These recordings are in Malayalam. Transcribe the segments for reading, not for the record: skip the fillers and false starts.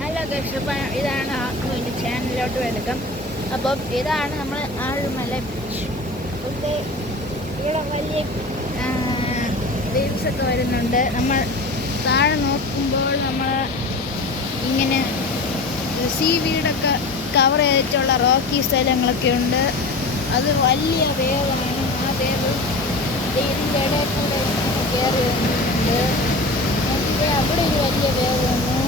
ഹലോ ഗൈസ്, അപ്പം ഇതാണ് എൻ്റെ ചാനലിലോട്ട് വെൽക്കം. അപ്പം ഇതാണ് നമ്മൾ ആഴുമല ബീച്ച്. ഇവിടെ വലിയ വേവ്സൊക്കെ വരുന്നുണ്ട്. നമ്മൾ താഴെ നോക്കുമ്പോൾ നമ്മൾ ഇങ്ങനെ സീ വീടൊക്കെ കവർ ചെയ്തിട്ടുള്ള റോക്കി സ്ഥലങ്ങളൊക്കെ ഉണ്ട്. അത് വലിയ വേവാണ്. ആ വേവ് ഇതിൻ്റെ ഇടയിൽ കൂടെ കയറി വന്നിട്ടുണ്ട്. അവിടെ ഒരു വലിയ വേവ് വന്നു.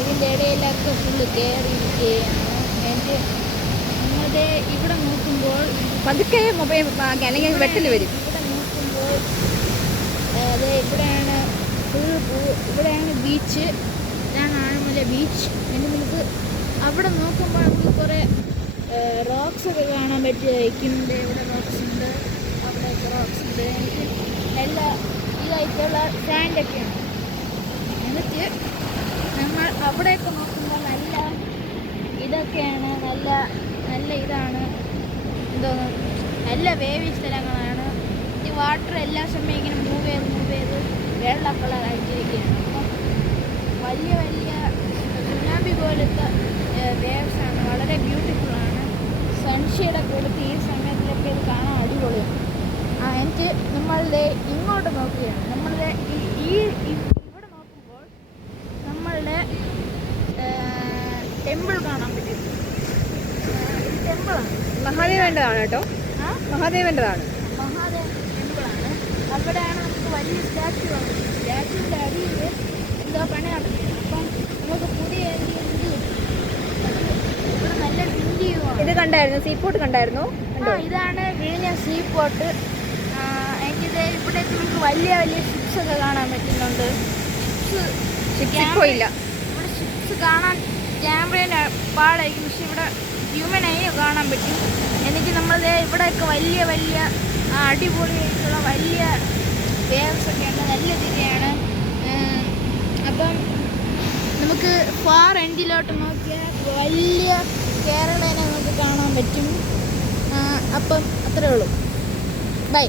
ഇതിൻ്റെ ഇടയിലൊക്കെ ഫുള്ള് കയറിയിരിക്കുകയാണ്. എൻ്റെ നമ്മളുടെ ഇവിടെ നോക്കുമ്പോൾ പതുക്കെ മൊബൈൽ അല്ലെങ്കിൽ വെട്ടിൽ വരും. ഇവിടെ നോക്കുമ്പോൾ അതെ ഇവിടെയാണ് ബീച്ച്. ഇതാണ് ആഴമല ബീച്ച്. എൻ്റെ നമുക്ക് അവിടെ നോക്കുമ്പോൾ നമുക്ക് കുറേ റോക്സ് ഒക്കെ കാണാൻ പറ്റുമായിരിക്കും. ഇവിടെ റോക്സ് ഉണ്ട്, അവിടെയൊക്കെ റോക്സ് ഉണ്ട്. എനിക്ക് എല്ലാ ഇതായിട്ടുള്ള സാൻഡൊക്കെ ഉണ്ട്. എന്നിട്ട് നമ്മൾ അവിടെയൊക്കെ നോക്കുമ്പോൾ നല്ല ഇതൊക്കെയാണ്, നല്ല ഇതാണ്, എന്തോന്ന് നല്ല വേവി സ്ഥലങ്ങളാണ്. ഈ വാട്ടർ എല്ലാ സമയം ഇങ്ങനെ മൂവ് ചെയ്ത് വെള്ള കളർ അടിച്ചിരിക്കുകയാണ്. അപ്പം വലിയ സുനാമി പോലത്തെ വേവ്സാണ്. വളരെ ബ്യൂട്ടിഫുള്ളാണ്. സൺഷെയ്ഡൊക്കെ കൊടുത്ത് ഈ സമയത്തിലൊക്കെ ഇത് കാണാൻ അടിപൊളിയാണ്. എനിക്ക് നമ്മളുടെ ഇങ്ങോട്ട് നോക്കുകയാണ്. നമ്മളുടെ ഇവിടെ നോക്കുമ്പോൾ നമ്മളുടെ ടെമ്പിൾ കാണാൻ പറ്റും. ഇത് ടെമ്പിളാണ്, മഹാദേവൻ്റെതാണ് കേട്ടോ. മഹാദേവൻ്റെതാണ്. മഹാദേവ ടെമ്പിളാണ്. അവിടെയാണ് നമുക്ക് വലിയ സ്റ്റാച്യു ആണ്. സ്റ്റാച്യുവിൻ്റെ അടിയിൽ എന്തോ പണി നടക്കുന്നത്. അപ്പം നമുക്ക് പുതിയ ഇവിടെ നല്ല വ്യൂ ആണ്. ഇത് കണ്ടായിരുന്നു, സീ പോർട്ട് കണ്ടായിരുന്നു. ഇതാണ് വിഴിഞ്ഞ സീ പോർട്ട്. എനിക്കിത് ഇവിടെ നമുക്ക് വലിയ ഷിപ്സ് ഒക്കെ കാണാൻ പറ്റുന്നുണ്ട്. ഇല്ല ഇവിടെ ഷിപ്സ് കാണാൻ ക്യാമറയിൽ പാടായിരിക്കും, പക്ഷെ ഇവിടെ ഹ്യൂമനായി കാണാൻ പറ്റും. എനിക്ക് നമ്മളുടെ ഇവിടെയൊക്കെ വലിയ അടിപൊളിയായിട്ടുള്ള വലിയ വേവ്സ് ഒക്കെ ഉണ്ട്. നല്ല തിരയാണ്. അപ്പം നമുക്ക് ഫാർ എൻഡിലോട്ട് നോക്കിയാൽ വലിയ കേരളനെ നമുക്ക് കാണാൻ പറ്റും. അപ്പം അത്രേ ഉള്ളൂ. ബൈ.